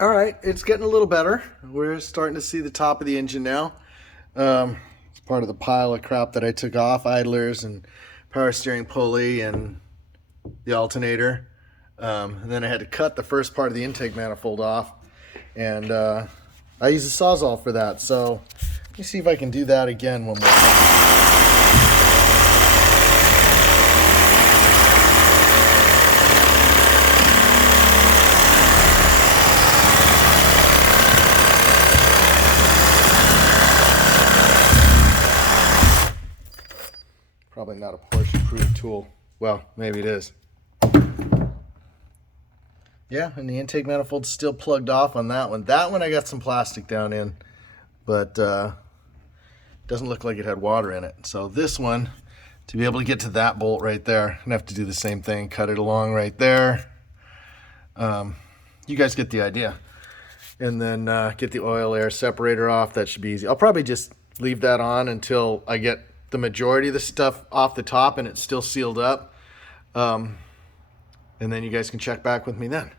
All right, it's getting a little better. We're starting to see the top of the engine now. It's part of the pile of crap that I took off, idlers and power steering pulley and the alternator. And then I had to cut the first part of the intake manifold off, and I use a Sawzall for that. So let me see if I can do that again one more time. Probably not a Porsche approved tool. Well, maybe it is. Yeah, and the intake manifold's still plugged off on that one. That one I got some plastic down in, but doesn't look like it had water in it. So this one, to be able to get to that bolt right there, I'm gonna have to do the same thing, cut it along right there. You guys get the idea. And then get the oil air separator off. That should be easy. I'll probably just leave that on until I get the majority of the stuff off the top and it's still sealed up. And then you guys can check back with me then.